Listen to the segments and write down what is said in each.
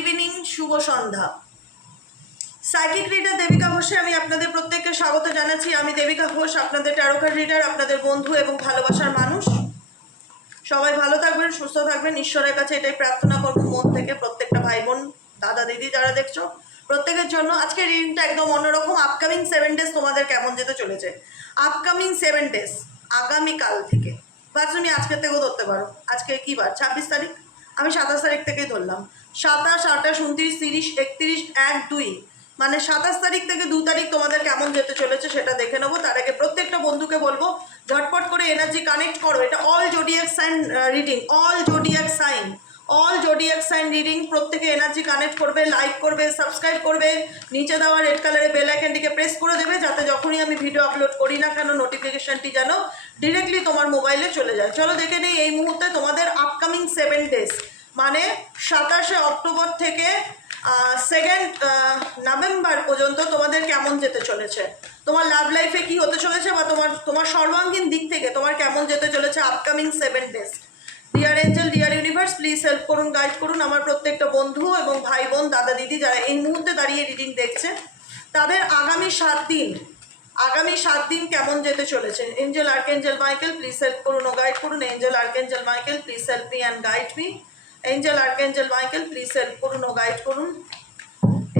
Evening, শুভ সন্ধ্যা। Psychic reader Devika ঘোষে আমি আপনাদের প্রত্যেককে স্বাগত জানাচ্ছি। আমি দেবিকা ঘোষ, আপনাদের ট্যারো কার্ড রিডার, আপনাদের বন্ধু এবং ভালোবাসার মানুষ। সবাই ভালো থাকবেন, সুস্থ থাকবেন, ঈশ্বরের কাছে এটাই প্রার্থনা করবো মন থেকে। প্রত্যেকটা ভাই বোন, দাদা দিদি যারা দেখছো, প্রত্যেকের জন্য আজকে রিডিংটা একদম অন্যরকম। আপকামিং 7 ডেজ তোমাদের কেমন যেতে চলেছে। আপকামিং 7 ডেজ, আগামীকাল থেকে, বা তুমি আজকের থেকেও ধরতে পারো। আজকে কী বার? 26 তারিখ। আমি 27 তারিখ থেকেই ধরলাম। 27, 28, 29, 30, 31, 1, 2, মানে 27 তারিখ থেকে 2 তারিখ তোমাদের কেমন যেতে চলেছে সেটা দেখে নেবো। তার আগে প্রত্যেকটা বন্ধুকে বলবো ঝটপট করে এনার্জি কানেক্ট করো। এটা all zodiac sign reading, all zodiac sign reading. প্রত্যেকে এনার্জি কানেক্ট করবে, লাইক করবে, সাবস্ক্রাইব করবে, নিচে দেওয়া রেড কালারের বেল আইকনটিকে প্রেস করে দেবে, যাতে যখনই আমি ভিডিও আপলোড করি না কেন নোটিফিকেশনটি যেন ডিরেক্টলি তোমার মোবাইলে চলে যায়। চলো দেখে নেই এই মুহূর্তে তোমাদের আপকামিং 7 ডেজ, মানে 27শে অক্টোবর থেকে 2 নভেম্বর পর্যন্ত তোমাদের কেমন যেতে চলেছে। তোমার লাভ লাইফে কি হতে চলেছে, বা তোমার সর্বাঙ্গীন দিক থেকে তোমার কেমন যেতে চলেছে upcoming 7 days. Deer angel, dear universe, please help করুন, গাইড করুন আমার প্রত্যেকটা বন্ধু এবং ভাই বোন, দাদা দিদি যারা এই মুহূর্তে দাঁড়িয়ে রিডিং দেখছে, তাদের আগামী 7 দিন কেমন যেতে চলেছে। Angel archangel Michael, please help করুন ও গাইড করুন। Angel archangel Michael, please help me and guide me. Angel archangel Michael, please help করুন ও গাইড করুন।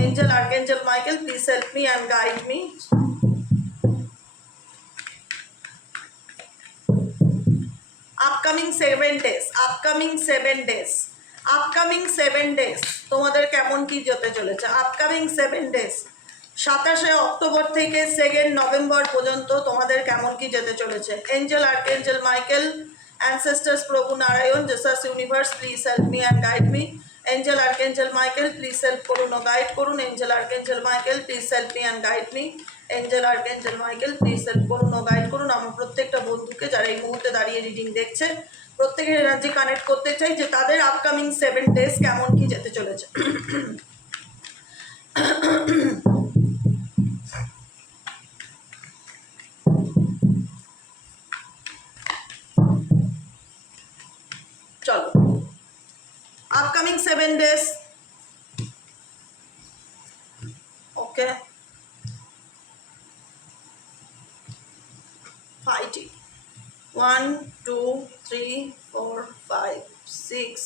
Angel archangel Michael, please help me and guide me. Upcoming 7 days তোমাদের কেমন কি যেতে চলেছে। আপকামিং 7 ডেজ 27শে অক্টোবর থেকে 2 নভেম্বর পর্যন্ত তোমাদের কেমন কি যেতে চলেছে। এঞ্জেল আর্কএঞ্জেল মাইকেল, অ্যানসেস্টার্স, প্রভু Narayan, Jesus universe, please help me and guide me. Angel archangel Michael, please help করুন ও গাইড করুন। Angel archangel Michael, please help me and guide me. Angel archangel Michael, please help করুন ও guide করুন আমার প্রত্যেকটা বন্ধুকে যারা এই মুহূর্তে দাঁড়িয়ে রিডিং দেখছে। প্রত্যেকের এনার্জি কানেক্ট করতে চাই যে তাদের আপকামিং 7 ডেজ কেমন কি যেতে চলেছে। চলো আপকামিং 7 ডেজ। ওকে, ফাইটিং 1 2 3 4 5 6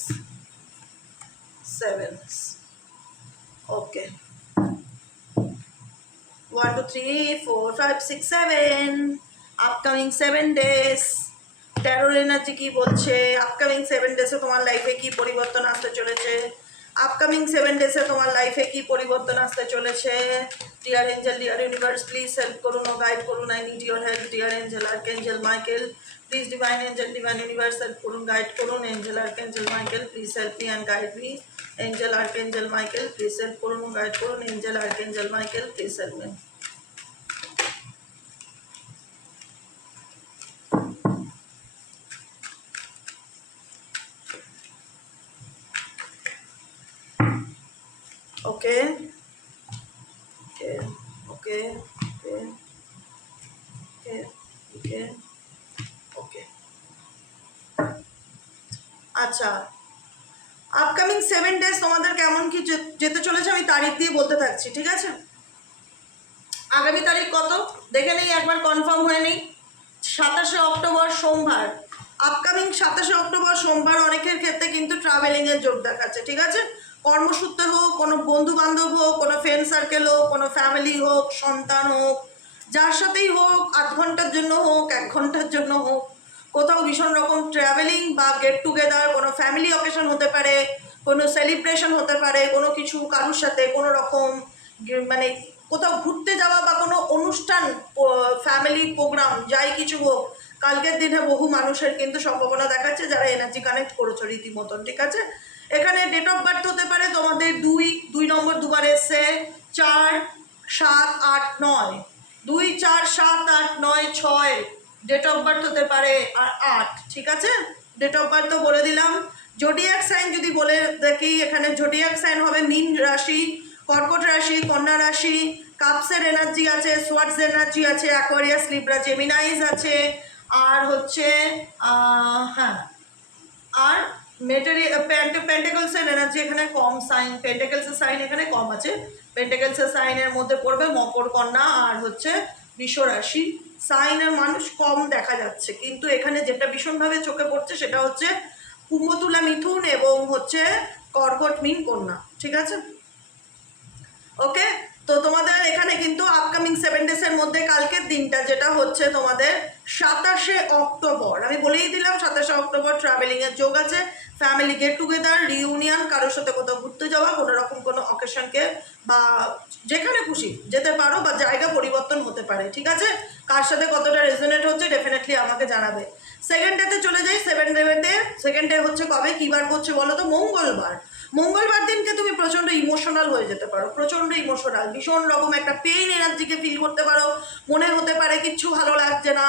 7। ওকে, 1 2 3 4 5 6 7। আপকামিং 7 ডেজ ট্যারোর এনার্জি কি বলছে। আপকামিং 7 ডেজে তোমার লাইফে কি পরিবর্তন আসতে চলেছে। আপকামিং 7 ডেজে তোমার লাইফে কি পরিবর্তন আসতে চলেছে। Dear angel, dear universe, please help করুন ও গাইড করুন। I need your help. Dear angel archangel Michael, please divine angel, divine universe help করুন, গাইড করুন। Angel archangel Michael, please help me and guide me. Angel archangel Michael, please help করুন ও guide করুন। Angel archangel Michael, please help me. Okay okay okay okay okay okay okay. আচ্ছা, upcoming 7 days তোমাদের কেমন কি যেতে চলেছে আমি তারিখ দিয়ে বলতে থাকছি, ঠিক আছে। আগামী তারিখ কত দেখে নেই, একবার কনফার্ম হয়ে নেই। 27শে অক্টোবর সোমবার। আপকামিং 27শে অক্টোবর সোমবার অনেকের ক্ষেত্রে কিন্তু ট্রাভেলিংয়ের যোগ দেখাচ্ছে, ঠিক আছে। কর্মসূত্রে হোক, কোনো বন্ধু বান্ধব হোক, কোনো ফ্রেন্ড সার্কেল হোক, কোনো ফ্যামিলি হোক, সন্তান হোক, যার সাথেই হোক, 8 ঘন্টার জন্য হোক, 1 ঘন্টার জন্য হোক, কোথাও ভীষণ রকম ট্রাভেলিং বা গেট টুগেদার, কোনো ফ্যামিলি অকেশন হতে পারে, কোনো সেলিব্রেশন হতে পারে, কোনো কিছু কারুর সাথে কোনো রকম মানে কোথাও ঘুরতে যাওয়া বা কোনো অনুষ্ঠান, ফ্যামিলি প্রোগ্রাম, যাই কিছু হোক, কালকের দিনে বহু মানুষের কিন্তু সম্ভাবনা দেখাচ্ছে যারা এনার্জি কানেক্ট করেছো রীতিমতন, ঠিক আছে। এখানে ডেট অফ বার্থ হতে পারে তোমাদের 2 নম্বর দুবার এসছে, 4 7 8 9, 2 4 7 8 9 6 ডেট অফ বার্থ হতে পারে, আর 8, ঠিক আছে। ডেট অফ বার্থ বলে দিলাম। জোডিয়াক সাইন যদি বলে দেখি, এখানে জোডিয়াক সাইন হবে মীন রাশি, কর্কট রাশি, কন্যা রাশি, কাপসের এনার্জি আছে, সোয়ার্টস এনার্জি আছে, অ্যাকোয়ারিয়াস, লিব্রা, জেমিনাইজ আছে, আর হচ্ছে হ্যাঁ, আর পেন্টাকলসের এনার্জি এখানে কম, সাইন পেন্টাকলসের সাইন এখানে কম আছে। পেন্টাকলসের সাইনের মধ্যে পড়বে মকর, কন্যা আর হচ্ছে বৃষ রাশি। সাইনের মানুষ কম দেখা যাচ্ছে, কিন্তু এখানে যেটা ভীষণভাবে চোখে পড়ছে সেটা হচ্ছে কুম্ভ, তুলা, মিথুন এবং হচ্ছে কর্কট, মীন, কন্যা। ঠিক আছে, ওকে। তো তোমাদের এখানে কিন্তু আপকামিং 7 ডেজের মধ্যে কালকের দিনটা যেটা হচ্ছে তোমাদের 27শে অক্টোবর, আমি বলেই দিলাম 27শে অক্টোবর ট্রাভেলিংয়ের যোগ আছে। ফ্যামিলি গেট টুগেদার, রিউনিয়ন, কারোর সাথে কোথাও ঘুরতে যাওয়া, কোনো রকম কোনো অকেশনকে বা যেখানে খুশি যেতে পারো, বা জায়গা পরিবর্তন হতে পারে। ঠিক আছে, কার সাথে কতটা রেজোনেট হচ্ছে ডেফিনেটলি আমাকে জানাবে। সেকেন্ড ডেতে চলে যাই। সেকেন্ড ডে হচ্ছে কবে, কী বার করছে বলো তো? মঙ্গলবার। মঙ্গলবার দিনকে তুমি প্রচণ্ড ইমোশনাল হয়ে যেতে পারো, প্রচণ্ড ইমোশনাল, ভীষণ রকম একটা পেইন এনার্জিকে ফিল করতে পারো। মনে হতে পারে কিচ্ছু ভালো লাগছে না,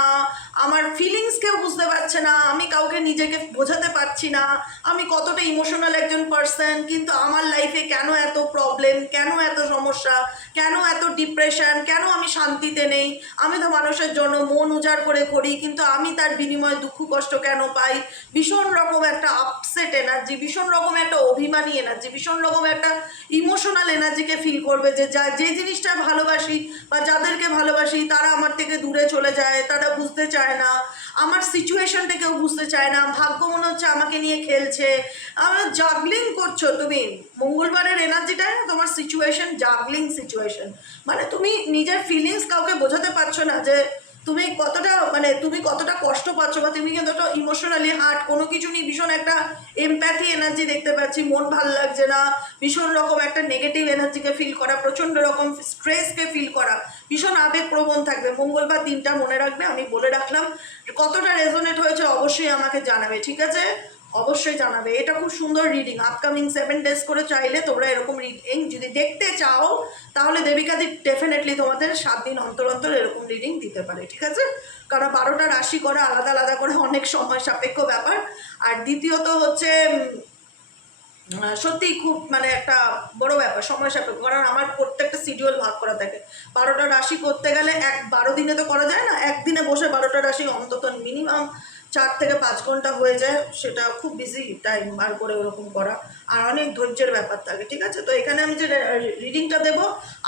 আমার ফিলিংস কেউ বুঝতে পারছে না, আমি কাউকে নিজেকে বোঝাতে পারছি না, আমি কতটা ইমোশনাল একজন পার্সন, কিন্তু আমার লাইফে কেন এত প্রবলেম, কেন এত সমস্যা, কেন এত ডিপ্রেশন, কেন আমি শান্তিতে নেই, আমি তো মানুষের জন্য মন উজাড় করে করি, কিন্তু আমি তার বিনিময়ে দুঃখ কষ্ট কেন পাই। ভীষণ রকম একটা আপসেট এনার্জি, ভীষণ রকম একটা অভিমানী এনার্জি, ভীষণ রকম একটা ইমোশনাল এনার্জিকে ফিল করবে যে যে জিনিসটা ভালোবাসি বা যাদেরকে ভালোবাসি তারা আমার থেকে দূরে চলে যায়, তারা বুঝতে চায় না, আমার সিচুয়েশনটা কেউ বুঝতে চায় না, ভাগ্য মনে হচ্ছে আমাকে নিয়ে খেলছে। আমার জাগলিং করছো তুমি, মঙ্গলবারের এনার্জিটা তোমার সিচুয়েশন, জাগলিং সিচুয়েশন, মানে তুমি নিজের ফিলিংস কাউকে বোঝাতে পারছো না যে তুমি কতটা, মানে তুমি কতটা কষ্ট পাচ্ছ, বা তুমি কিন্তু একটা ইমোশনালি হার্ট, কোনো কিছু নিয়ে ভীষণ একটা এমপ্যাথি এনার্জি দেখতে পাচ্ছি, মন ভাল লাগছে না, ভীষণ রকম একটা নেগেটিভ এনার্জিকে ফিল করা, প্রচণ্ড রকম স্ট্রেসকে ফিল করা, ভীষণ আবেগপ্রবণ থাকবে মঙ্গলবার দিনটা। মনে রাখবে, আমি বলে রাখলাম। কতটা রেজোনেট হয়েছে অবশ্যই আমাকে জানাবে, ঠিক আছে? অবশ্যই জানাবে। এটা খুব সুন্দর রিডিং, আপকামিং 7 ডেজ করে চাইলে তোমরা এরকম রিডিং যদি দেখতে চাও তাহলে দেবিকাদি ডেফিনেটলি তোমাদের 7 দিন অন্তর অন্তর এরকম রিডিং দিতে পারে, ঠিক আছে? কারণ 12টা রাশি করা আলাদা আলাদা করে অনেক সময় সাপেক্ষ ব্যাপার। আর দ্বিতীয়ত হচ্ছে সত্যি খুব মানে একটা বড় ব্যাপার, সময় সাপেক্ষ, কারণ আমার প্রত্যেকটা শিডিউল ভাগ করা থাকে। 12টা রাশি করতে গেলে 12 দিনে তো করা যায় না, একদিনে বসে 12টা রাশি অন্তত মিনিমাম 4 থেকে 5 ঘন্টা হয়ে যায়, সেটা খুব বিজি টাইম বার করে ওরকম করা, আর অনেক ধৈর্যের ব্যাপার থাকে, ঠিক আছে? তো এখানে আমি যে রিডিংটা দেবো,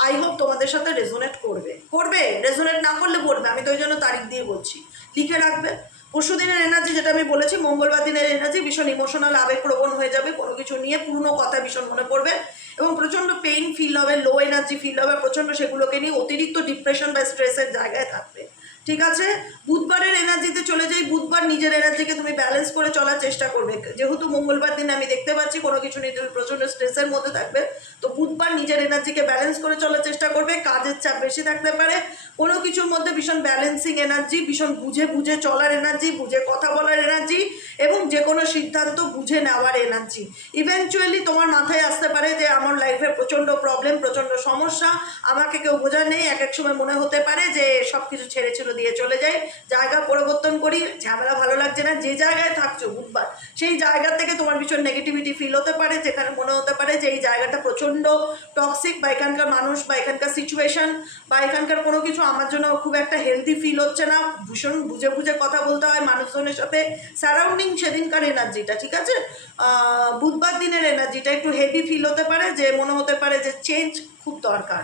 আই হোপ তোমাদের সাথে রেজোনেট করবে, রেজোনেট না করলে পড়বে, আমি তো ওই জন্য তারিখ দিয়ে বলছি, লিখে রাখবে। পরশু দিনের এনার্জি যেটা আমি বলেছি, মঙ্গলবার দিনের এনার্জি ভীষণ ইমোশনাল, আবেগপ্রবণ হয়ে যাবে, কোনো কিছু নিয়ে পুরনো কথা ভীষণ মনে পড়বে এবং প্রচণ্ড পেইন ফিল হবে, লো এনার্জি ফিল হবে, প্রচণ্ড সেগুলোকে নিয়ে অতিরিক্ত ডিপ্রেশন বা স্ট্রেসের জায়গায় থাকবে, ঠিক আছে? বুধবারের এনার্জিতে চলে যাই। বুধবার নিজের এনার্জিকে তুমি ব্যালেন্স করে চলার চেষ্টা করবে, যেহেতু মঙ্গলবার দিন আমি দেখতে পাচ্ছি কোনো কিছু নিয়ে তুমি প্রচণ্ড স্ট্রেসের মধ্যে থাকবে, তো বুধবার নিজের এনার্জিকে ব্যালেন্স করে চলার চেষ্টা করবে। কাজের চাপ বেশি থাকতে পারে, কোনো কিছুর মধ্যে ভীষণ ব্যালেন্সিং এনার্জি, ভীষণ বুঝে বুঝে চলার এনার্জি, বুঝে কথা বলার এনার্জি এবং যে কোনো সিদ্ধান্ত বুঝে নেওয়ার এনার্জি। ইভেনচুয়ালি তোমার মাথায় আসতে পারে যে আমার লাইফে প্রচণ্ড প্রবলেম, প্রচণ্ড সমস্যা, আমাকে কেউ বোঝার নেই। এক এক সময় মনে হতে পারে যে সব কিছু ছেড়ে ছিল দিয়ে চলে যাই, জায়গা পরিবর্তন করি, ঝামেলা ভালো লাগছে না, যে জায়গায় থাকছো বুধবার সেই জায়গা থেকে তোমার ভীষণ নেগেটিভিটি ফিল হতে পারে, যেখানে মনে হতে পারে যে এই জায়গাটা প্রচণ্ড টক্সিক, বা এখানকার মানুষ বা এখানকার সিচুয়েশন বা এখানকার কোনো কিছু আমার জন্য খুব একটা হেলদি ফিল হচ্ছে না, ভীষণ বুঝে বুঝে কথা বলতে হয় মানুষজনের সাথে, সারাউন্ডিং সেদিনকার এনার্জিটা, ঠিক আছে? বুধবার দিনের এনার্জিটা একটু হেভি ফিল হতে পারে, যে মনে হতে পারে যে চেঞ্জ খুব দরকার,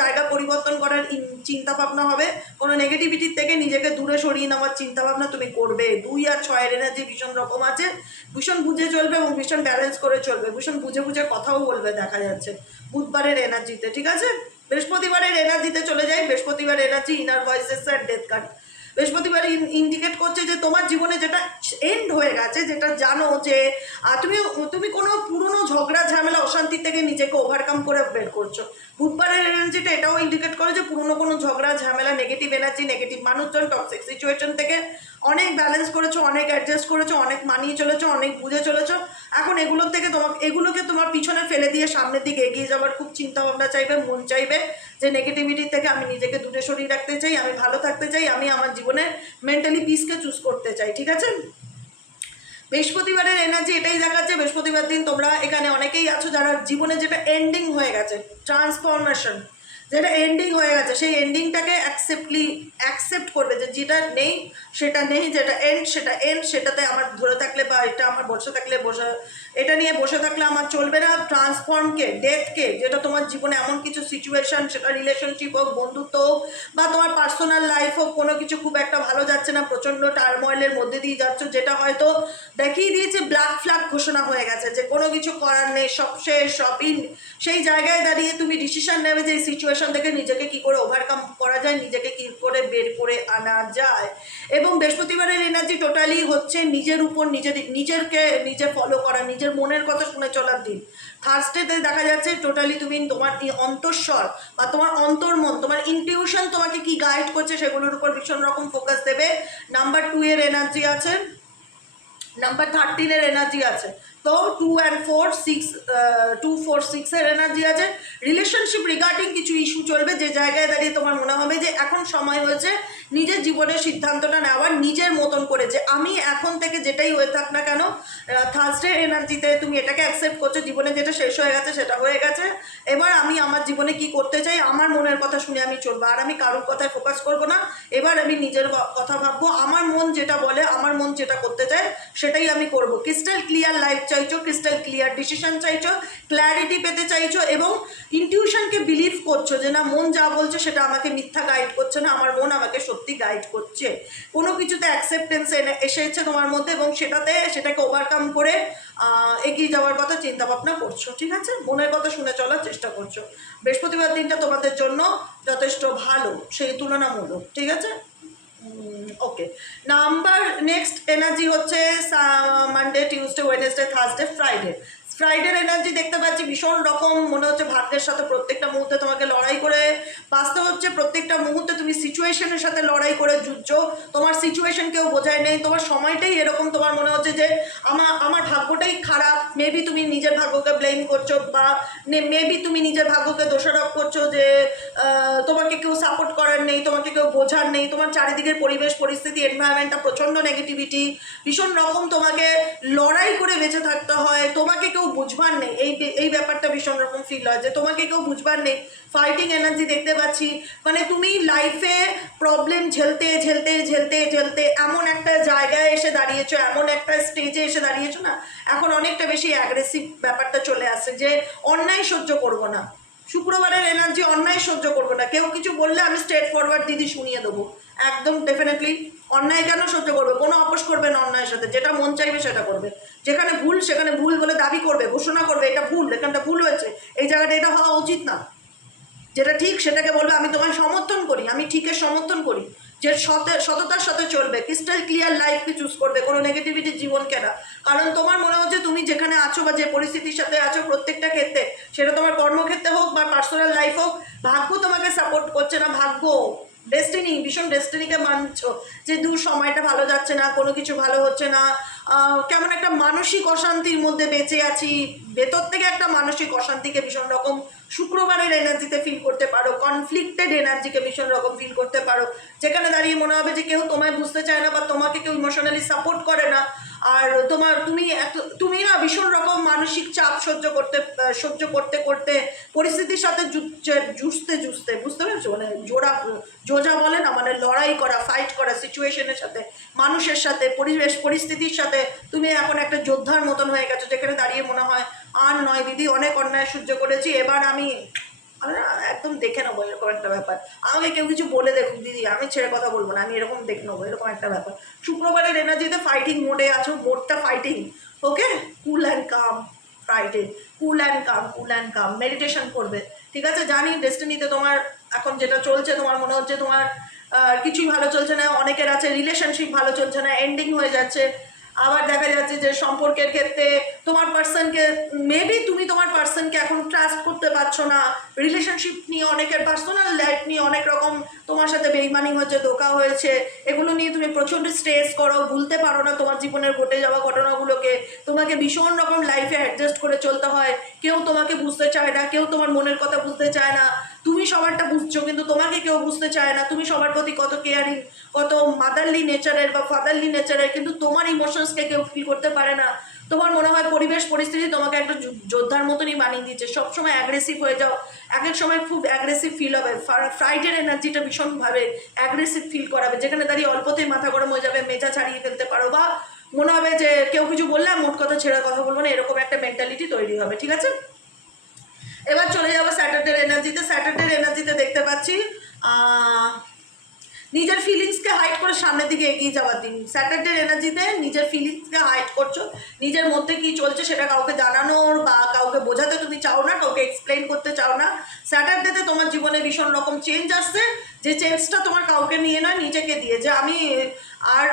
জায়গা পরিবর্তন করার চিন্তা ভাবনা হবে, কোনো নেগেটিভিটির থেকে নিজেকে দূরে সরিয়ে নেওয়ার চিন্তা ভাবনা তুমি করবে। 2 আর 6 এনার্জি ভীষণ রকম আছে, ভীষণ বুঝে চলবে এবং ভীষণ ব্যালেন্স করে চলবে, ভীষণ বুঝে বুঝে কথাও বলবে দেখা যাচ্ছে বুধবারের এনার্জিতে, ঠিক আছে? বৃহস্পতিবারের এনার্জিতে চলে যাই। বৃহস্পতিবার এনার্জি ইনার ভয়েসেস আর ডেথ কার্ড। বৃহস্পতিবার ইন্ডিকেট করছে যে তোমার জীবনে যেটা এন্ড হয়ে গেছে, যেটা জানো যে তুমি কোনো পুরনো ঝগড়া ঝামেলা অশান্তি থেকে নিজেকে ওভারকাম করে বের করছো। বুধবারের এনার্জিটা এটাও ইন্ডিকেট করে যে পুরনো কোনো ঝগড়া ঝামেলা, নেগেটিভ এনার্জি, নেগেটিভ মানুষজন, টক্সিক সিচুয়েশন থেকে অনেক ব্যালেন্স করেছো, অনেক অ্যাডজাস্ট করেছো, অনেক মানিয়ে চলেছো, অনেক বুঝে চলেছো। এখন এগুলোকে তোমার পিছনে ফেলে দিয়ে সামনের দিকে এগিয়ে যাওয়ার খুব চিন্তা ভাবনা চাইবে, মন চাইবে যে নেগেটিভিটি থেকে আমি নিজেকে দূরে সরিয়ে রাখতে চাই, আমি ভালো থাকতে চাই, আমি আমার জীবনে মেন্টালি পিসকে চুজ করতে চাই, ঠিক আছে? বৃহস্পতিবারের এনার্জি এটাই দেখাচ্ছে। বৃহস্পতিবার দিন তোমরা এখানে অনেকেই আছো যারা জীবনে যেটা এন্ডিং হয়ে গেছে, ট্রান্সফরমেশন, যেটা এন্ডিং হয়ে গেছে সেই এন্ডিংটাকে অ্যাকসেপ্ট করবে, যে যেটা নেই সেটা নেই, যেটা এন্ড সেটা এন্ড, সেটাতে আমার ধরে থাকলে বা এটা আমার বসে থাকলে এটা নিয়ে বসে থাকলে আমার চলবে না। ট্রান্সফর্মকে, ডেথকে, যেটা তোমার জীবনে এমন কিছু সিচুয়েশন, সেটা রিলেশনশিপ হোক, বন্ধুত্ব হোক, বা তোমার পার্সোনাল লাইফ হোক, কোনো কিছু খুব একটা ভালো যাচ্ছে না, প্রচণ্ড টার্ময়েলের মধ্যে দিয়ে যাচ্ছ, যেটা হয়তো দেখিয়ে দিয়েছে ব্ল্যাক ফ্ল্যাগ ঘোষণা হয়ে গেছে যে কোনো কিছু করার নেই, সব শেষ, সব ইন, সেই জায়গায় দাঁড়িয়ে তুমি ডিসিশন নেবে যে এই সিচুয়েশন থেকে নিজেকে কি করে ওভারকাম করা যায়, নিজেকে কি করে বের করে আনা যায়। এবং বৃহস্পতিবারের এনার্জি টোটালি হচ্ছে নিজের উপর নিজেকে নিজে ফলো করা, নিজের মনের কথা শুনে চলার দিন। থার্সডেতে দেখা যাচ্ছে টোটালি তুমি তোমার অন্তঃস্বর বা তোমার অন্তর্মন, তোমার ইনটিউশন তোমাকে কি গাইড করছে সেগুলোর উপর ভীষণ রকম ফোকাস দেবে। নাম্বার 2 এর এনার্জি আছে, নাম্বার 13 এর এনার্জি আছে, তো 2 and 4 6 2 4 6 এর এনার্জি আছে। রিলেশনশিপ রিগার্ডিং কিছু ইস্যু চলবে, যে জায়গায় দাঁড়িয়ে তোমার মনে হবে যে এখন সময় হয়েছে নিজের জীবনের সিদ্ধান্তটা নেওয়ার নিজের মতন করে, যে আমি এখন থেকে যেটাই হয়ে থাক না কেন, থার্সডে এনার্জিতে তুমি এটাকে অ্যাকসেপ্ট করছো, জীবনে যেটা শেষ হয়ে গেছে সেটা হয়ে গেছে, এবার আমি আমার জীবনে কি করতে চাই আমার মনের কথা শুনে আমি চলবো, আর আমি কারোর কথায় ফোকাস করবো না। এবার আমি নিজের কথা ভাববো, আমার মন যেটা বলে, আমার মন যেটা করতে চায় সেটাই আমি করব। ক্রিস্টাল ক্লিয়ার লাইফ চাইছো, ক্রিস্টাল ক্লিয়ার ডিসিশন চাইছো, ক্ল্যারিটি পেতে চাইছো, এবং ইনটিউশনকে বিলিভ করছো যে না, মন যা বলছে সেটা আমাকে মিথ্যা গাইড করছে না, আমার মন আমাকে সত্যি গাইড করছে। কোনো কিছুতে অ্যাকসেপ্টেন্স এসেছে তোমার মধ্যে, এবং সেটাকে ওভারকাম করে এগিয়ে যাওয়ার কথা চিন্তা ভাবনা করছো, ঠিক আছে? মনের কথা শুনে চলার চেষ্টা করছো। বৃহস্পতিবার দিনটা তোমাদের জন্য যথেষ্ট ভালো, সেই তুলনামূলক, ঠিক আছে? ওকে, নাম্বার নেক্সট এনার্জি হচ্ছে মানডে, টিউসডে, ওয়েডনেসডে, থার্সডে, ফ্রাইডের এনার্জি দেখতে পাচ্ছি ভীষণ রকম মনে হচ্ছে ভাগ্যের সাথে প্রত্যেকটা মুহূর্তে তোমাকে লড়াই করে বাঁচতে হচ্ছে, প্রত্যেকটা মুহূর্তে তুমি সিচুয়েশনের সাথে লড়াই করে যুঝছো, তোমার সিচুয়েশন কেউ বোঝায় নেই, তোমার সময়টাই এরকম, তোমার মনে হচ্ছে যে আমার ভাগ্যটাই খারাপ, মেবি তুমি নিজের ভাগ্যকে ব্লেম করছো, বা মেবি তুমি নিজের ভাগ্যকে দোষারোপ করছো যে তোমাকে কেউ সাপোর্ট করার নেই, তোমাকে কেউ বোঝার নেই, তোমার চারিদিকের পরিবেশ পরিস্থিতি এনভায়রনমেন্টটা প্রচণ্ড নেগেটিভিটি, ভীষণ রকম তোমাকে লড়াই করে বেঁচে থাকতে হয়, তোমাকে কেউ বুঝবার নেই, এই ব্যাপারটা ভীষণ রকম ফিল হয় যে তোমাকে কেউ বুঝবার নেই। ফাইটিং এনার্জি দেখতে পাচ্ছি, মানে তুমি লাইফে প্রবলেম ঝেলতে ঝেলতে ঝেলতে ঝেলতে এমন একটা জায়গায় এসে দাঁড়িয়েছো, এমন একটা স্টেজে এসে দাঁড়িয়েছো না, এখন অনেকটা বেশি অ্যাগ্রেসিভ ব্যাপারটা চলে আসছে, যে অন্যায় সহ্য করবো না। শুক্রবারের এনার্জি, অন্যায় সহ্য করবো না, কেউ কিছু বললে আমি স্ট্রেট ফরওয়ার্ড দিদি শুনিয়ে দেবো, একদম ডেফিনেটলি। অন্যায় কেন সহ্য করবে, কোনো আপোষ করবে না অন্যায়ের সাথে, যেটা মন চাইবে সেটা করবে, যেখানে ভুল সেখানে ভুল বলে দাবি করবে, ঘোষণা করবে এটা ভুল, এখানটা ভুল হয়েছে, এই জায়গাটা এটা হওয়া উচিত না, যেটা ঠিক সেটাকে বলবে আমি তোমায় সমর্থন করি, আমি ঠিকের সমর্থন করি, যে সততার সাথে চলবে, ক্রিস্টাল ক্লিয়ার লাইফকে চুজ করবে, কোনো নেগেটিভিটির জীবনকে না। কারণ তোমার মনে হচ্ছে তুমি যেখানে আছো বা যে পরিস্থিতির সাথে আছো প্রত্যেকটা ক্ষেত্রে, সেটা তোমার কর্মক্ষেত্রে হোক বা পার্সোনাল লাইফ হোক, ভাগ্য তোমাকে সাপোর্ট করছে না, ভাগ্য ডেস্টিনি, ভীষণ ডেস্টিনিকে মানছো, যে দূর সময়টা ভালো যাচ্ছে না, কোনো কিছু ভালো হচ্ছে না, কেমন একটা মানসিক অশান্তির মধ্যে বেঁচে আছি, ভেতর থেকে একটা মানসিক অশান্তিকে ভীষণ রকম শুক্রবারের এনার্জিতে ফিল করতে পারো, কনফ্লিক্টেড এনার্জিকে ভীষণ রকম ফিল করতে পারো, যেখানে দাঁড়িয়ে মনে হবে যে কেউ তোমায় বুঝতে চায় না বা তোমাকে কেউ ইমোশনালি সাপোর্ট করে না, আর তুমি না ভীষণ রকম মানসিক চাপ সহ্য করতে করতে পরিস্থিতির সাথে জুঝতে বুঝতে পেরেছো, মানে যোজা বলে না, মানে লড়াই করা, ফাইট করা সিচুয়েশনের সাথে, মানুষের সাথে, পরিবেশ পরিস্থিতির সাথে, তুমি এখন একটা যোদ্ধার মতন হয়ে গেছো, যেখানে দাঁড়িয়ে মনে হয় আর নয় দিদি, অনেক অন্যায় সহ্য করেছি, এবার আমি একদম দেখে নেবো, এরকম একটা ব্যাপার, আমাকে কেউ কিছু বলে দেখুক দিদি, আমি ছেড়ে কথা বলবো না, আমি এরকম দেখে নেবো, এরকম একটা ব্যাপার। শুক্রবারের এনার্জিতে ফাইটিং মোডে আছো, মোডটা fighting, okay, cool and calm Friday, cool and calm meditation করবে, ঠিক আছে? জানি ডেস্টিনিতে তোমার এখন যেটা চলছে, তোমার মনে হচ্ছে তোমার কিছুই ভালো চলছে না, অনেকের আছে রিলেশনশিপ ভালো চলছে না, এন্ডিং হয়ে যাচ্ছে, আবার দেখা যাচ্ছে যে সম্পর্কের ক্ষেত্রে তোমার পার্সনকে, মেবি তুমি তোমার পার্সনকে এখন ট্রাস্ট করতে পারছো না, রিলেশনশিপ নিয়ে অনেকের পার্সোনাল লাইফ নিয়ে অনেক রকম তোমার সাথে বেইমানি হয়েছে, ধোঁকা হয়েছে, এগুলো নিয়ে তুমি প্রচণ্ড স্ট্রেস করো, ভুলতে পারো না তোমার জীবনের ঘটে যাওয়া ঘটনাগুলোকে, তোমাকে ভীষণ রকম লাইফে অ্যাডজাস্ট করে চলতে হয়, কেউ তোমাকে বুঝতে চায় না, কেউ তোমার মনের কথা বুঝতে চায় না, তুমি সবারটা বুঝছো কিন্তু তোমাকে কেউ বুঝতে চায় না, তুমি সবার প্রতি কত কেয়ারিং, কত মাদারলি নেচারের বা ফাদারলি নেচারের, কিন্তু তোমার ইমোশনসকে কেউ ফিল করতে পারে না, তোমার মনে হয় পরিবেশ পরিস্থিতি তোমাকে একটা যোদ্ধার মতনই বানিয়ে দিচ্ছে, সবসময় অ্যাগ্রেসিভ হয়ে যাও, এক এক সময় খুব অ্যাগ্রেসিভ ফিল হবে। ফ্রাইডের এনার্জিটা ভীষণভাবে অ্যাগ্রেসিভ ফিল করাবে, যেখানে দাঁড়িয়ে অল্পতেই মাথা গরম হয়ে যাবে, মেজাজ হারিয়ে ফেলতে পারো, বা মনে হবে যে কেউ কিছু বললে মোট কথা ছেড়ে কথা বলবো না, এরকম একটা মেন্টালিটি তৈরি হবে। ঠিক আছে, এবার চলে যাবো স্যাটারডের এনার্জিতে। স্যাটারডের এনার্জিতে দেখতে পাচ্ছি নিজের ফিলিংসকে হাইড করে সামনের দিকে এগিয়ে যাওয়ার দিন। স্যাটারডের এনার্জিতে নিজের ফিলিংসকে হাইড করছো, নিজের মধ্যে কি চলছে সেটা কাউকে জানানোর বা কাউকে বোঝাতে তুমি চাও না, কাউকে এক্সপ্লেন করতে চাও না। স্যাটারডেতে তোমার জীবনে ভীষণ রকম চেঞ্জ আসছে, যে চেঞ্জটা তোমার কাউকে নিয়ে নয়, নিজেকে দিয়ে, যে আমি আর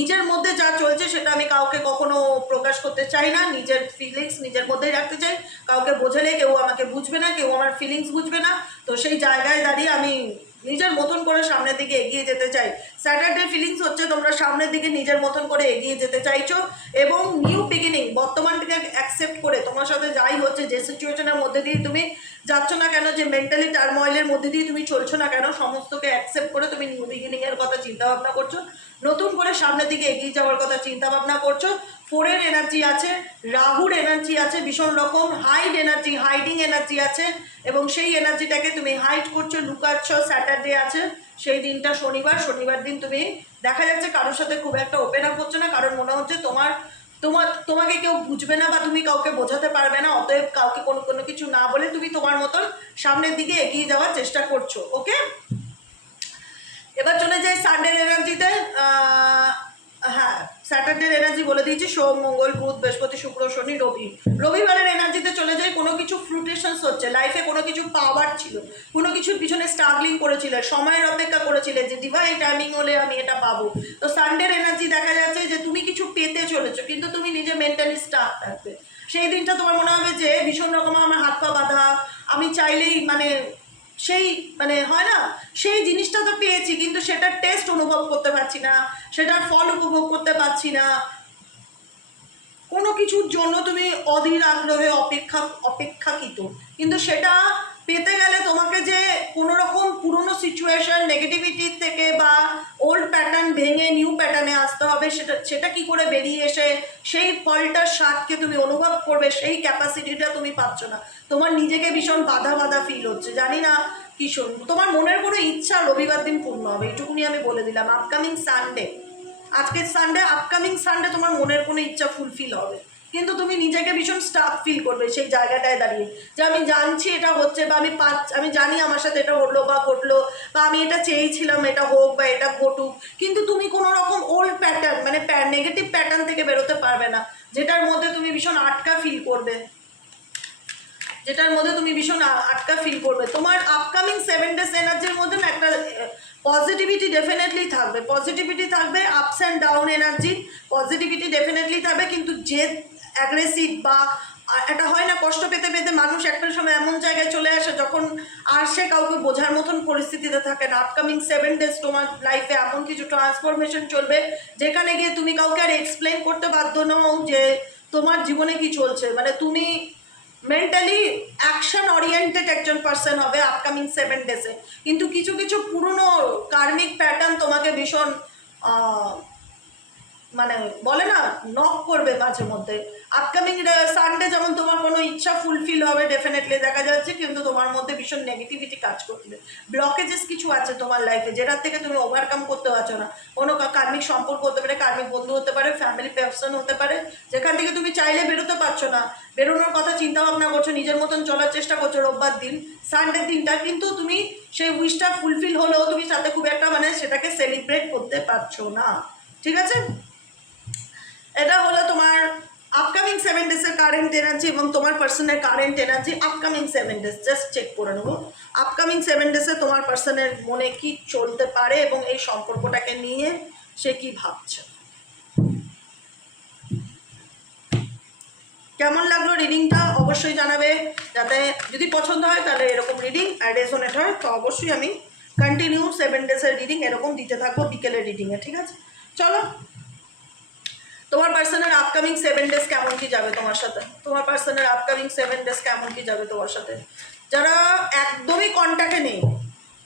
নিজের মধ্যে যা চলছে সেটা আমি কাউকে কখনো প্রকাশ করতে চাই না, নিজের ফিলিংস নিজের মধ্যেই রাখতে চাই, কাউকে বোঝালে কেউ আমাকে বুঝবে না, কেউ আমার ফিলিংস বুঝবে না। তো সেই জায়গায় দাঁড়িয়ে আমি নিজের মতন করে সামনের দিকে এগিয়ে যেতে চাই। স্যাটারডে ফিলিংস হচ্ছে তোমরা সামনের দিকে নিজের মতন করে এগিয়ে যেতে চাইছো, এবং নিউ বিগিনিং বর্তমানটাকে অ্যাকসেপ্ট করে তোমার সাথে যাই হচ্ছে, যে সিচুয়েশনের মধ্যে দিয়ে তুমি যাচ্ছ না কেন, যে মেন্টালি টার্ময়েলের মধ্যে দিয়ে তুমি চলছো না কেন, সমস্তকে অ্যাকসেপ্ট করে তুমি নিউ বিগিনিংয়ের কথা চিন্তা ভাবনা করছো, নতুন করে সামনের দিকে এগিয়ে যাওয়ার কথা চিন্তা ভাবনা করছো। ফোরের এনার্জি আছে, রাহুর এনার্জি আছে, ভীষণ রকম হাইডিং এনার্জি আছে, এবং সেই এনার্জিটাকে তুমি হাইড করছো, লুকাচ্ছ। স্যাটারডে আছে, সেই দিনটা শনিবার দিন তুমি দেখা যাচ্ছে কারোর সাথে খুব একটা ওপেন আপ হচ্ছে না, কারণ মনে হচ্ছে তোমাকে কেউ বুঝবে না বা তুমি কাউকে বোঝাতে পারবে না, অতএব কাউকে কোনো কিছু না বলে তুমি তোমার মতন সামনের দিকে এগিয়ে যাওয়ার চেষ্টা করছো। ওকে, এবার চলে যাই সানডের এনার্জিতে। হ্যাঁ, স্যাটারডের এনার্জি বলে দিয়েছি, সোম মঙ্গল বুধ বৃহস্পতি শুক্র শনি রবি। রবিবারের এনার্জিতে চলে যাই, কোনো কিছু ফ্রুটেশনস হচ্ছে লাইফে, কোনো কিছু পাওয়ার ছিল, কোনো কিছুর পিছনে স্ট্রাগলিং করেছিলে, সময়ের অপেক্ষা করেছিলে যে ডিভাইন টাইমিং হলে আমি এটা পাবো। তো সানডের এনার্জি দেখা যাচ্ছে যে তুমি কিছু পেতে চলেছো, কিন্তু তুমি নিজে মেন্টালি স্টাক থাকবে। সেই দিনটা তোমার মনে হবে যে ভীষণ রকম আমার হাত পা বাঁধা, আমি চাইলেই সেই হয় না, সেই জিনিসটা তো পেয়েছি কিন্তু সেটার টেস্ট অনুভব করতে পারছি না, সেটার ফল উপভোগ করতে পারছি না। কোনো কিছুর জন্য তুমি অধীর আগ্রহে অপেক্ষাকৃত, কিন্তু সেটা পেতে গেলে তোমাকে যে কোনো রকম পুরনো সিচুয়েশন নেগেটিভিটি থেকে বা ওল্ড প্যাটার্ন ভেঙে নিউ প্যাটার্নে আসতে হবে। সেটা কি করে বেরিয়ে এসে সেই ফলটার স্বাদকে তুমি অনুভব করবে, সেই ক্যাপাসিটিটা তুমি পাচ্ছ না। তোমার নিজেকে ভীষণ বাধা ফিল হচ্ছে, জানি না কি তোমার মনের কোনো ইচ্ছা রবিবার দিন পূর্ণ হবে, এইটুকুনি আমি বলে দিলাম। আপকামিং সানডে, আজকের সানডে, আপকামিং সানডে তোমার মনের কোনো ইচ্ছা ফুলফিল হবে, কিন্তু তুমি নিজেকে ভীষণ স্টাফ ফিল করবে সেই জায়গাটায় দাঁড়িয়ে, যে আমি জানছি এটা হচ্ছে, বা আমি জানি আমার সাথে এটা হলো বা ঘটলো, বা আমি এটা চেয়েছিলাম এটা হোক বা এটা ঘটুক, কিন্তু তুমি কোনো রকম ওল্ড প্যাটার্ন নেগেটিভ প্যাটার্ন থেকে বেরোতে পারবে না, যেটার মধ্যে তুমি ভীষণ আটকা ফিল করবে, তোমার আপকামিং 7 days এনার্জির মধ্যে না একটা পজিটিভিটি ডেফিনেটলি থাকবে, ups and down energy, positivity definitely থাকবে, কিন্তু যে অ্যাগ্রেসিভ বা এটা হয় না, কষ্ট পেতে পেতে মানুষ একটা সময় এমন জায়গায় চলে আসে যখন আর সে কাউকে বোঝার মতন পরিস্থিতিতে থাকে না। আপকামিং 7 days তোমার লাইফে এমন কিছু ট্রান্সফরমেশন চলবে, যেখানে গিয়ে তুমি কাউকে আর এক্সপ্লেন করতে বাধ্য নও যে তোমার জীবনে কি চলছে, তুমি মেন্টালি অ্যাকশন ওরিয়েন্টেড একজন পার্সন হবে আপকামিং 7 days-এ। কিন্তু কিছু কিছু পুরনো কার্মিক প্যাটার্ন তোমাকে ভীষণ বলে না, নক করবে মাঝে মধ্যে। আপকামিং সানডে যেমন তোমার কোনো ইচ্ছা ফুলফিল হবে ডেফিনেটলি দেখা যাচ্ছে, কিন্তু তোমার মধ্যে ভীষণ নেগেটিভিটি কাজ করবে, ব্লকেজেস কিছু আছে তোমার লাইফে যেটার থেকে তুমি ওভারকাম করতে পারছো না। কোনো কার্মিক সম্পর্ক হতে পারে, কার্মিক বন্ধু হতে পারে, ফ্যামিলি পার্সন হতে পারে, যেখান থেকে তুমি চাইলে বেরোতে পারছো না, বেরোনোর কথা চিন্তা ভাবনা করছো, নিজের মতন চলার চেষ্টা করছো রোববার দিন, সানডের দিনটা, কিন্তু তুমি সেই উইশটা ফুলফিল হলেও তুমি সাথে খুব একটা সেটাকে সেলিব্রেট করতে পারছো না। ঠিক আছে, এটা হলো তোমার আপকামিং 7 days-এর কারেন্ট এনার্জি এবং তোমার পার্সনের current energy. Upcoming 7 days just check করে নেবো, আপকামিং 7 days-এ তোমার পার্সনের মনে কি চলতে পারে এবং এই সম্পর্কটাকে নিয়ে সে কি ভাবছে। কেমন লাগলো রিডিংটা অবশ্যই জানাবে, যাতে যদি পছন্দ হয় তাহলে এরকম রিডিং আর রেজোনেট হয় তো অবশ্যই আমি কন্টিনিউ 7 days-এর রিডিং এরকম দিতে থাকবো বিকেলের রিডিংয়ে। ঠিক আছে, চলো তোমার পার্সনের আপকামিং 7 days কেমন কি যাবে তোমার সাথে, তোমার পার্সনের আপকামিং 7 days কেমন কি যাবে তোমার সাথে। যারা একদমই কন্ট্যাক্টে নেই,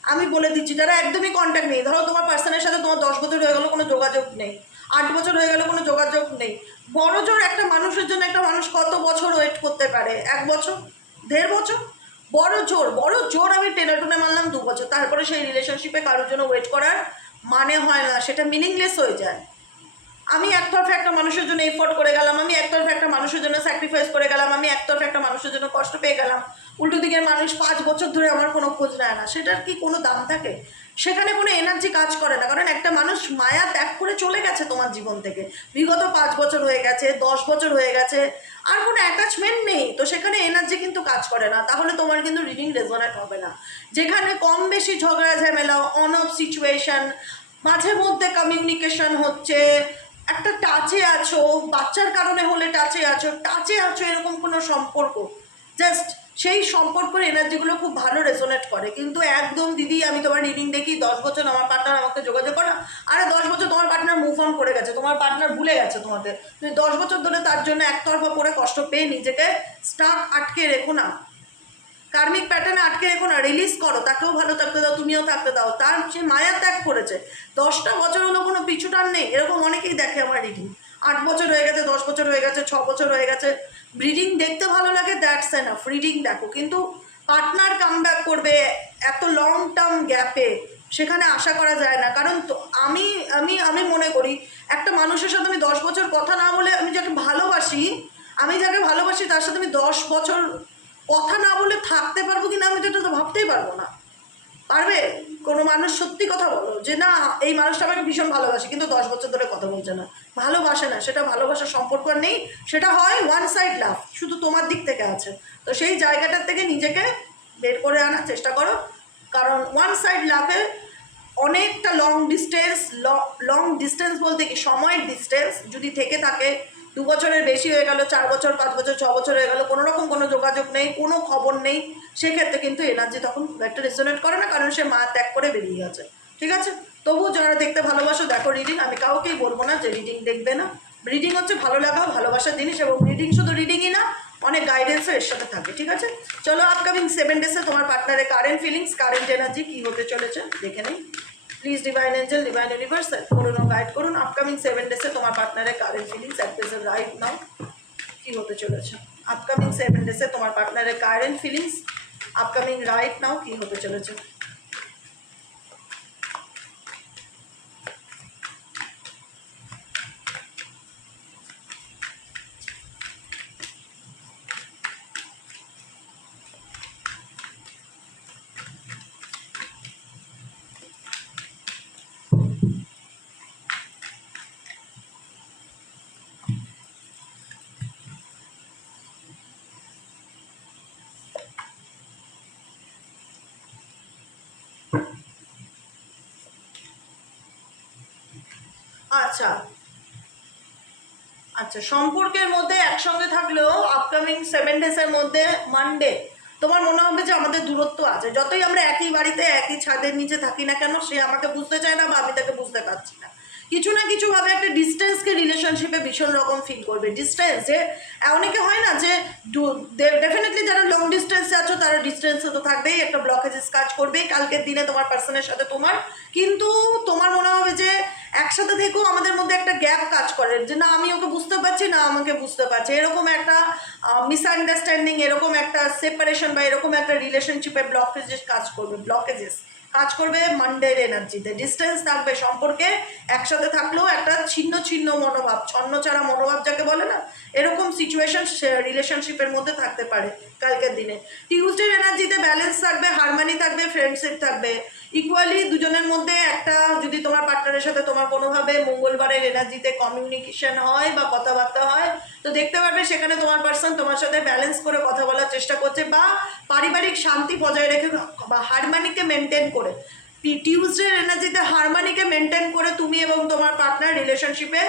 আমি বলে দিচ্ছি, যারা একদমই কন্ট্যাক্ট নেই, ধরো তোমার পার্সনের সাথে তোমার 10 বছর হয়ে গেলো কোনো যোগাযোগ নেই, 8 বছর হয়ে গেল কোনো যোগাযোগ নেই। বড় জোর একটা মানুষের জন্য একটা মানুষ কত বছর ওয়েট করতে পারে? 1 বছর, 1.5 বছর, বড় জোর আমি টেনে টুনে মারলাম 2 বছর। তারপরে সেই রিলেশনশিপে কারোর জন্য ওয়েট করার মানে হয় না, সেটা মিনিংলেস হয়ে যায়। আমি একতরফা একটা মানুষের জন্য এফোর্ট করে গেলাম, আমি একতরফা একটা মানুষের জন্য স্যাক্রিফাইস করে গেলাম, আমি একতরফা একটা মানুষের জন্য কষ্ট পেয়ে গেলাম, উল্টো দিকের মানুষ 5 বছর ধরে আমার কোনো খোঁজ নেয় না, সেটার কি কোনো দাম থাকে? সেখানে কোনো এনার্জি কাজ করে না, কারণ একটা মানুষ মায়া ত্যাগ করে চলে গেছে তোমার জীবন থেকে, বিগত 5 বছর হয়ে গেছে, 10 বছর হয়ে গেছে, আর কোনো অ্যাটাচমেন্ট নেই, তো সেখানে এনার্জি কিন্তু কাজ করে না। তাহলে তোমার কিন্তু রিডিং রেজোনেট হবে না। যেখানে কম বেশি ঝগড়া ঝামেলা, অন অফ সিচুয়েশন, মাঝে মধ্যে কমিউনিকেশন হচ্ছে, একটা টাচে আছো, বাচ্চার কারণে হলে টাচে আছো এরকম কোনো সম্পর্ক, জাস্ট সেই সম্পর্কের এনার্জিগুলো খুব ভালো রেজোনেট করে। কিন্তু একদম দিদি আমি তোমার রিডিং দেখি 10 বছর আমার পার্টনার আমাকে যোগাযোগ করে, আরে 10 বছর তোমার পার্টনার মুভ অন করে গেছে, তোমার পার্টনার ভুলে গেছে তোমাকে, তুমি 10 বছর ধরে তার জন্য একতরফা করে কষ্ট পেয়ে নিজেকে স্টাক আটকে রেখো না, কার্মিক প্যাটার্নে আটকে রেখো না, রিলিজ করো, তাকেও ভালো থাকতে দাও, তুমিও থাকতে দাও। তার সে মায়া ত্যাগ করেছে, 10টা বছর হলো কোনো পিছুটান নেই, এরকম অনেকেই দেখে আমার রিডিং। 8 বছর হয়ে গেছে, 10 বছর হয়ে গেছে, 6 বছর হয়ে গেছে, রিডিং দেখতে ভালো লাগে, দ্যাটস এনাফ, রিডিং দেখো। কিন্তু পার্টনার কাম ব্যাক করবে এত লং টার্ম গ্যাপে, সেখানে আশা করা যায় না। কারণ তো আমি আমি আমি মনে করি একটা মানুষের সাথে আমি 10 বছর কথা না বলে, আমি যাকে ভালোবাসি তার সাথে আমি 10 বছর কথা না বলে থাকতে পারবো কিনা আমি তো এটা তো ভাবতেই পারবো না। পারবে কোনো মানুষ? সত্যি কথা বলো যে না এই মানুষটা আমাকে ভীষণ ভালোবাসে কিন্তু 10 বছর ধরে কথা বলছে না, ভালোবাসে না, সেটা ভালোবাসার সম্পর্ক আর নেই, সেটা হয় ওয়ান সাইড লাভ, শুধু তোমার দিক থেকে আছে। তো সেই জায়গাটার থেকে নিজেকে বের করে আনার চেষ্টা করো, কারণ ওয়ান সাইড লাভে অনেকটা লং ডিস্টেন্স বলতে কি সময়ের ডিস্টেন্স যদি থেকে থাকে, 2 বছরের বেশি হয়ে গেল, 4 বছর, 5 বছর, 6 বছর হয়ে গেল, কোনো রকম কোনো যোগাযোগ নেই, কোনো খবর নেই, সেক্ষেত্রে কিন্তু এনার্জি তখন খুব একটা রেজোনেট করে না, কারণ সে মা ত্যাগ করে বেরিয়ে গেছে। ঠিক আছে? তবু যারা দেখতে ভালোবাসো দেখো রিডিং, আমি কাউকেই বলবো না যে রিডিং দেখবে না। রিডিং হচ্ছে ভালো লাগা, ভালোবাসার জিনিস, এবং রিডিং শুধু রিডিংই না, অনেক গাইডেন্সও এর সাথে থাকে। ঠিক আছে? চলো আপকামিং 7 ডেজে তোমার পার্টনারের কারেন্ট ফিলিংস, কারেন্ট এনার্জি কী হতে চলেছে দেখে নেই। Please divine angel, divine universe করুন ও গাইড করুন আপকামিং 7 ডেজে তোমার পার্টনারের current feelings at present right now কী হতে চলেছে। আপকামিং 7 ডেজে তোমার পার্টনারের current feelings upcoming right now কী হতে চলেছে। আচ্ছা আচ্ছা, সম্পর্কের মধ্যে একসঙ্গে থাকলেও আপকামিং 7 ডেজের মধ্যে মানডে তোমার মনে হবে যে আমাদের দূরত্ব আছে, যতই আমরা একই বাড়িতে একই ছাদের নিচে থাকি না কেন, সে আমাকে বুঝতে চায় না বা আমি তাকে বুঝতে পারছি না, কিছু না কিছুভাবে একটা ডিস্টেন্সকে রিলেশনশিপে ভীষণ রকম ফিল করবে। ডিস্টেন্স যে অনেকে হয় না যে ডেফিনেটলি যারা লং ডিস্টেন্সে আছো তারা ডিস্টেন্সে তো থাকবেই, একটা ব্লকেজেস কাজ করবে কালকের দিনে তোমার পার্সনের সাথে তোমার, কিন্তু তোমার মনে হবে যে একসাথে থেকেও আমাদের মধ্যে একটা গ্যাপ কাজ করে, যে না আমি ওকে বুঝতে পারছি না আমাকে বুঝতে পারছে, এরকম একটা মিসআন্ডারস্ট্যান্ডিং, এরকম একটা সেপারেশন বা এরকম একটা রিলেশনশিপে ব্লকেজেস কাজ করবে মানডের এনার্জিতে। ডিস্টেন্স থাকবে সম্পর্কে, একসাথে থাকলেও একটা ছিন্ন ছিন্ন মনোভাব, ছন্নছাড়া মনোভাব যাকে বলে না, এরকম সিচুয়েশন রিলেশনশিপের মধ্যে থাকতে পারে কালকের দিনে। টিউসডের এনার্জিতে ব্যালেন্স থাকবে, হারমানি থাকবে, ফ্রেন্ডশিপ থাকবে, ইকুয়ালি দুজনের মধ্যে একটা, যদি তোমার পার্টনারের সাথে তোমার কোনোভাবে মঙ্গলবারের এনার্জিতে কমিউনিকেশন হয় বা কথাবার্তা হয়, তো দেখতে পারবে সেখানে তোমার পার্সন তোমার সাথে ব্যালেন্স করে কথা বলার চেষ্টা করছে, বা পারিবারিক শান্তি বজায় রেখে বা হারমানিকে মেনটেন করে, টিউসডের এনার্জিতে হারমানিকে মেনটেন করে তুমি এবং তোমার পার্টনার রিলেশনশিপে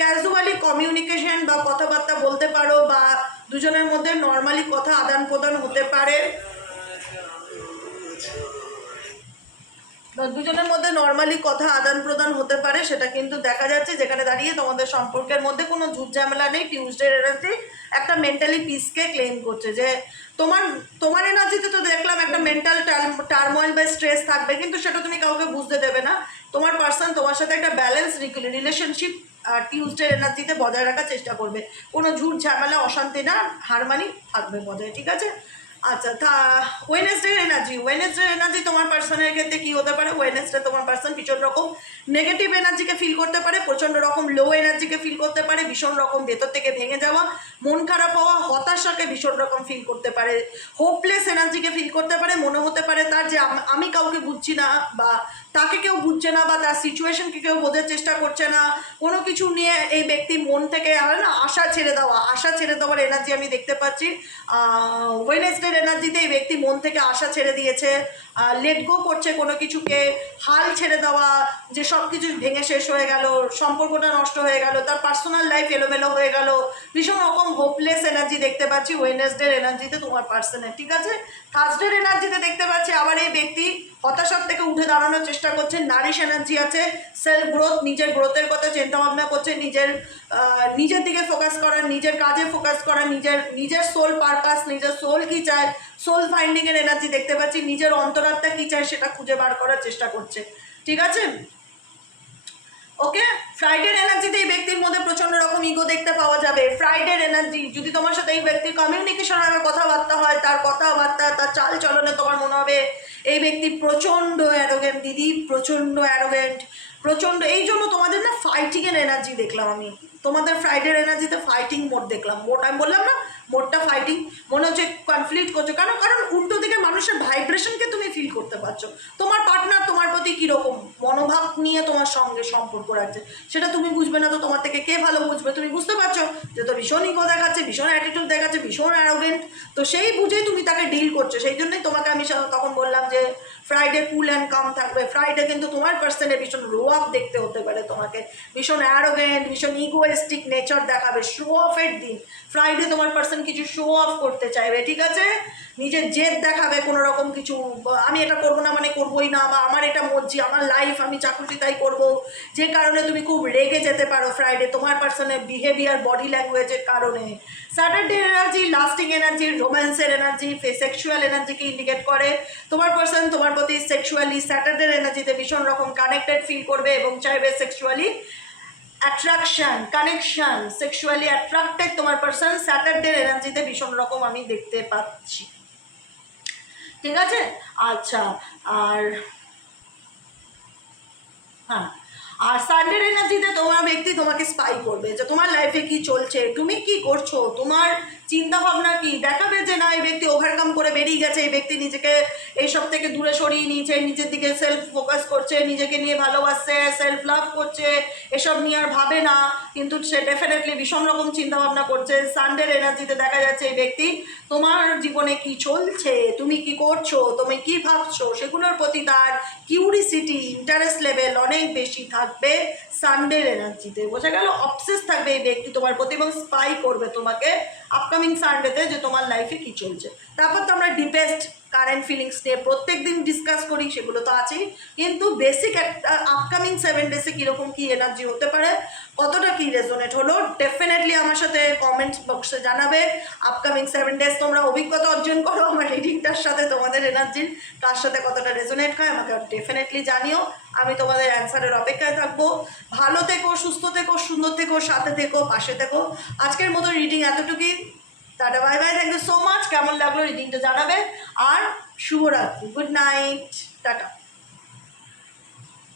ক্যাজুয়ালি কমিউনিকেশন বা কথাবার্তা বলতে পারো, বা দুজনের মধ্যে নর্মালি কথা আদান প্রদান হতে পারে। দুজনের মধ্যে নর্মালি কথা আদান প্রদান হতে পারে, সেটা কিন্তু দেখা যাচ্ছে যেখানে দাঁড়িয়ে তোমাদের সম্পর্কের মধ্যে কোনো ঝুট ঝামেলা নেই। টিউসডে এনার্জি একটা মেন্টালি পিসকে ক্লেম করছে, যে তোমার এনার্জিতে তো দেখলাম একটা মেন্টাল টার্মোয়েল বা স্ট্রেস থাকবে, কিন্তু সেটা তুমি কাউকে বুঝতে দেবে না। তোমার পার্সন তোমার সাথে একটা ব্যালেন্স রিলেশনশিপ টিউসডে এনার্জিতে বজায় রাখার চেষ্টা করবে। কোনো ঝুট ঝামেলা অশান্তি না, হারমানি থাকবে বজায়, ঠিক আছে? আচ্ছা, ওয়েনেসডে এনার্জি তোমার পার্সনের ক্ষেত্রে কি হতে পারে? ওয়েনেসডে তোমার পার্সন ভীষণ রকম নেগেটিভ এনার্জিকে ফিল করতে পারে, প্রচণ্ড রকম লো এনার্জিকে ফিল করতে পারে, ভীষণ রকম ভেতর থেকে ভেঙে যাওয়া, মন খারাপ হওয়া, হতাশাকে ভীষণ রকম ফিল করতে পারে, হোপলেস এনার্জিকে ফিল করতে পারে। মনে হতে পারে তার যে আমি কাউকে বুঝছি না, বা তাকে কেউ বুঝছে না, বা তার সিচুয়েশনকে কেউ বোঝার চেষ্টা করছে না, কোনো কিছু নিয়ে এই ব্যক্তি মন থেকে হয় না আশা ছেড়ে দেওয়ার এনার্জি আমি দেখতে পাচ্ছি। ওয়েডনেসডে এনার্জিতে এই ব্যক্তি মন থেকে আশা ছেড়ে দিয়েছে, লেট গো করছে কোনো কিছুকে, হাল ছেড়ে দেওয়া, যে সব কিছু ভেঙে শেষ হয়ে গেল, সম্পর্কটা নষ্ট হয়ে গেল, তার পার্সোনাল লাইফ এলোমেলো হয়ে গেল, ভীষণ রকম হোপলেস এনার্জি দেখতে পাচ্ছি ওয়েডনেসডে এনার্জিতে তোমার পার্সনের, ঠিক আছে? থার্সডে এনার্জিতে দেখতে পাচ্ছি আবার এই ব্যক্তি হতাশার থেকে উঠে দাঁড়ানোর চেষ্টা করছে, নারিশ এনার্জি আছে, সেলফ গ্রোথ, নিজের গ্রোথের কথা চিন্তা ভাবনা করছে, নিজের দিকে ফোকাস করা, নিজের কাজে ফোকাস করা, নিজের সোল পারপাস, নিজের সোল কি চায়, সোল ফাইন্ডিং এর এনার্জি দেখতে পাচ্ছি, নিজের অন্তরাত্মা কি চায় সেটা খুঁজে বার করার চেষ্টা করছে, ঠিক আছে? ওকে, ফ্রাইডের এনার্জিতে এই ব্যক্তির মধ্যে প্রচন্ড রকম ইগো দেখতে পাওয়া যাবে। ফ্রাইডের এনার্জি, যদি তোমার সাথে এই ব্যক্তির কমিউনিকেশন হবে, কথাবার্তা হয়, তার কথাবার্তা, তার চাল চলনে তোমার মনে হবে এই ব্যক্তি প্রচণ্ড অ্যারোগেন্ট দিদি, প্রচণ্ড অ্যারোগেন্ট, প্রচণ্ড, এই জন্য তোমাদের না ফাইটিংয়ের এনার্জি দেখলাম আমি, তোমাদের ফ্রাইডের এনার্জিতে ফাইটিং মোড দেখলাম। মোড আমি বললাম না, মোডটা ফাইটিং, মনে হচ্ছে কনফ্লিক্ট করছো, কারণ উল্টো দিকে মানুষের ভাইব্রেশনকে তুমি ফিল করতে পারছো। তোমার পার্টনার তোমার প্রতি কীরকম মনোভাব নিয়ে তোমার সঙ্গে সম্পর্ক রাখছে সেটা তুমি বুঝবে না, তো তোমার থেকে কে ভালো বুঝবে? তুমি বুঝতে পারছো যে তো ভীষণ ইগো দেখাচ্ছে, ভীষণ অ্যাটিটিউড দেখাচ্ছে, ভীষণ অ্যারোগেন্ট, তো সেই বুঝেই তুমি তাকে ডিল করছো। সেই জন্যই তোমাকে আমি তখন বললাম যে ফ্রাইডে কুল অ্যান্ড কাম থাকবে। ফ্রাইডে কিন্তু তোমার পার্সনে ভীষণ রো আপ দেখতে হতে পারে, তোমাকে ভীষণ অ্যারোগেন্ট, ভীষণ ইগোয়েস্টিক নেচার দেখাবে, শো অফের দিন ফ্রাইডে তোমার পার্সন কিছু শো অফ করতে চাইবে, ঠিক আছে? নিজের জেদ দেখাবে, কোনো রকম কিছু আমি এটা করবো না মানে করবোই না, বা আমার এটা মর্জি, আমার লাইফ, আমি যা খুশি তাই করবো, যে কারণে তুমি খুব রেগে যেতে পারো ফ্রাইডে তোমার পার্সনের বিহেভিয়ার, বডি ল্যাঙ্গুয়েজের কারণে। স্যাটারডে এনার্জি লাস্টিং এনার্জি, রোম্যান্সের এনার্জি, সেক্সুয়াল এনার্জিকে ইন্ডিকেট করে। তোমার পার্সন তোমার প্রতি সেক্সুয়ালি স্যাটারডে এনার্জিতে ভীষণ রকম কানেক্টেড ফিল করবে এবং চাইবে sexually attraction, connection, sexually attracted তোমার পার্সন স্যাটারডে এনার্জিতে ভীষণ রকম আমি দেখতে পাচ্ছি, ঠিক আছে? আচ্ছা, আর হ্যাঁ, আর সানডের এনার্জিতে তোমার ব্যক্তি তোমাকে স্পাই করবে যে তোমার লাইফে কি চলছে, তুমি কি করছো, তোমার চিন্তা ভাবনা কি, দেখাবে যে না এই ব্যক্তি ওভারকাম করে বেরিয়ে গেছে, এই ব্যক্তি নিজেকে এইসব থেকে দূরে সরিয়ে নিয়েছে, নিজের দিকে সেলফ ফোকাস করছে, নিজেকে নিয়ে ভালোবাসছে, সেলফ লাভ করছে, এসব নিয়ে আর ভাবে না, কিন্তু সে ডেফিনেটলি ভীষণ রকম চিন্তা ভাবনা করছে। সানডের এনার্জিতে দেখা যাচ্ছে এই ব্যক্তি তোমার জীবনে কি চলছে, তুমি কি করছো, তুমি কি ভাবছো, সেগুলোর প্রতি তার কিউরিসিটি, ইন্টারেস্ট লেভেল অনেক বেশি থাকবে সানডের এনার্জিতে, বোঝা গেল? অবসেস থাকবে এই ব্যক্তি তোমার প্রতি এবং স্পাই করবে তোমাকে আপকামিং সানডেতে যে তোমার লাইফে কি চলছে। তারপর তো আমরা ডিপেস্ট কারেন্ট ফিলিংস নিয়ে প্রত্যেক দিন ডিসকাস করি, সেগুলো তো আছেই, কিন্তু বেসিক একটা আপকামিং 7 ডেজে কীরকম কী এনার্জি হতে পারে, কতটা কী রেজোনেট হলো, ডেফিনেটলি আমার সাথে কমেন্টস বক্সে জানাবে। আপকামিং 7 ডেজ তোমরা অভিজ্ঞতা অর্জন করো আমার রিডিংটার সাথে, তোমাদের এনার্জির কার সাথে কতটা রেজোনেট হয় আমাকে ডেফিনেটলি জানিও, আমি তোমাদের অ্যান্সারের অপেক্ষায় থাকবো। ভালো থেকো, সুস্থ থেকো, সুন্দর থেকো, সাথে থেকো, পাশে থেকো। আজকের মতো রিডিং এতটুকুই, tata, bye bye, thank you so much. কেমন লাগলো রিডিংটা জানাবে, আর শুভরাত্রি, গুড নাইট, টাটা।